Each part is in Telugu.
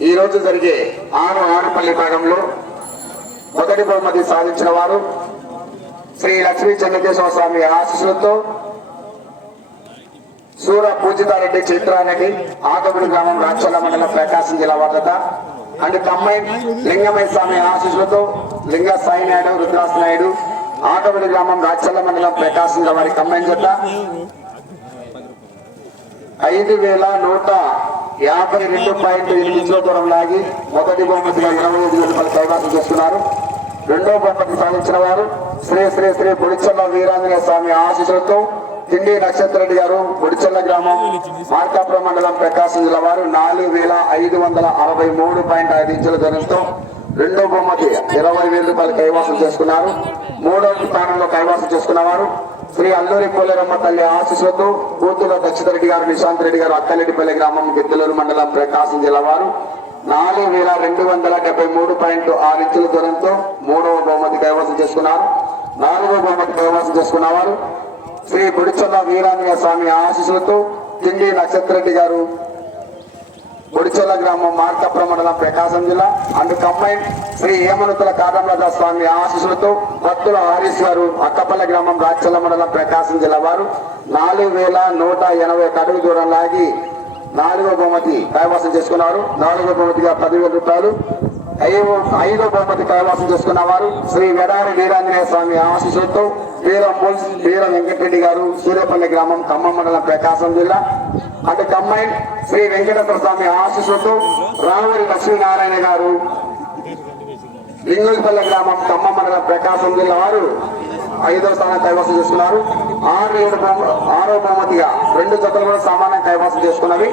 ఈ రోజు జరిగే ఆరు ఆరుపల్లి భాగంలో మొదటి బహుమతి సాధించిన వారు శ్రీ లక్ష్మీ చెన్నకేశ్వర స్వామి ఆశీస్సులతో సూర పూజితారెడ్డి చిత్రానికి ఆకబుడి గ్రామం రాచల్ల మండలం ప్రకాశం జిల్లా వద్దత అండ్ కమ్మాయి లింగమై స్వామి ఆశీస్సులతో లింగ సాయి నాయుడు రుద్రాస్ నాయుడు ఆకబుడి గ్రామం రాక్షల మండలం ప్రకాశం జిల్లా వారి కమ్మాయి జత. ఐదు వేల నూట యాభై రెండు పాయింట్ ఎనిమిది దూరం లాగి మొదటి బహుమతిగా ఇరవై ఐదు వేల రూపాయలు కైవాసం చేస్తున్నారు. రెండో బహుమతి సాధించిన వారు శ్రీ శ్రీ శ్రీ బుడిచెల్ల వీరాంజనేయ స్వామి ఆశీస్సులతో తిండి నక్షత్రరెడ్డి గారు బుడిచెల్ల గ్రామం మార్కాపురం మండలం ప్రకాశం జిల్లా వారు నాలుగు వేల ఐదు వందల అరవై మూడు పాయింట్ ఐదు ఇంచుల దూరంతో రెండో బహుమతి ఇరవై వేల రూపాయలు కైవాసం చేసుకున్నారు. మూడవ స్థానంలో కైవాసం చేసుకున్నవారు శ్రీ అల్లూరి పోలేరమ్మ తల్లి ఆశీస్సులతో కూతురు దక్షితరెడ్డి గారు నిశాంత్ రెడ్డి గారు అక్కలెడ్డిపల్లి గ్రామం గిద్దలూరు మండలం ప్రకాశం జిల్లా వారు. నాలుగు వేల రెండు వందల డెబ్బై మూడు పాయింట్ ఆరు ఇంచుల దూరంతో మూడవ బహుమతి కైవాసం చేసుకున్నారు. నాలుగవ బహుమతి కైవాసం చేసుకున్నవారు శ్రీ బుడిచల్ల వీరాంజనేయ స్వామి ఆశీస్సులతో తిండి నక్షత్రెడ్డి గారు బుడిచెల్ల గ్రామం మార్కపురం మండలం ప్రకాశం జిల్లా. అండ్ కంబైన్ శ్రీ హేమనుతుల కాదంరాజ స్వామి ఆశీస్సులతో భక్తుల హరీష్ గారు అక్కపల్లి గ్రామం రాచల మండలం ప్రకాశం జిల్లా వారు. నాలుగు వేల నూట ఎనభై ఒక అడుగు దూరం లాగి నాలుగో బహుమతి కైవాసం చేసుకున్నారు. నాలుగో బహుమతిగా పదివేల రూపాయలు. ఐదో ఐదో బహుమతి కైవాసం చేసుకున్న వారు శ్రీ వెడారి వీరాంజనేయ స్వామి ఆశీస్సులతో వీరం ముల్స్ వీర వెంకటరెడ్డి గారు సూర్యపల్లి గ్రామం ఖమ్మం మండలం ప్రకాశం జిల్లా. అటు కంబైన్ శ్రీ వెంకటేశ్వర స్వామి ఆశీస్సులతో రామూరి లక్ష్మీనారాయణ గారు లింగులపల్లి గ్రామం ఖమ్మం మండలం ప్రకాశం జిల్లా వారు ఐదో స్థానం కైవసం చేసుకున్నారు. ఆరు ఏడు ఆరో బహుమతిగా రెండు జతలు కూడా సమానం కైవసం చేసుకున్నవి.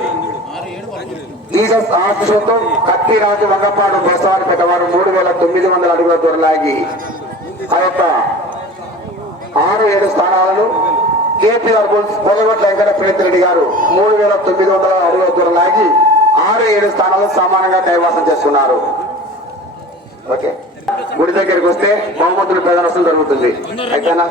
జీసస్ ఆశీస్సులతో కత్తి రాజు వంగపాడు బసవారి పెట్టవారు మూడు వేల తొమ్మిది వందల అడుగుల దొరలాగి ఆ యొక్క ఆరు ఏడు స్థానాలను కేపీఆర్ బుల్స్ పొలగొట్ల వెంకట రెడ్డి గారు మూడు వేల తొమ్మిది వందల అడుగుల దూరం లాగి ఆరు ఏడు స్థానాలు సమానంగా కైవాసం చేస్తున్నారు. ఓకే. గుడి దగ్గరికి వస్తే బహుమతులు ప్రదర్శన జరుగుతుంది. అయితేనా?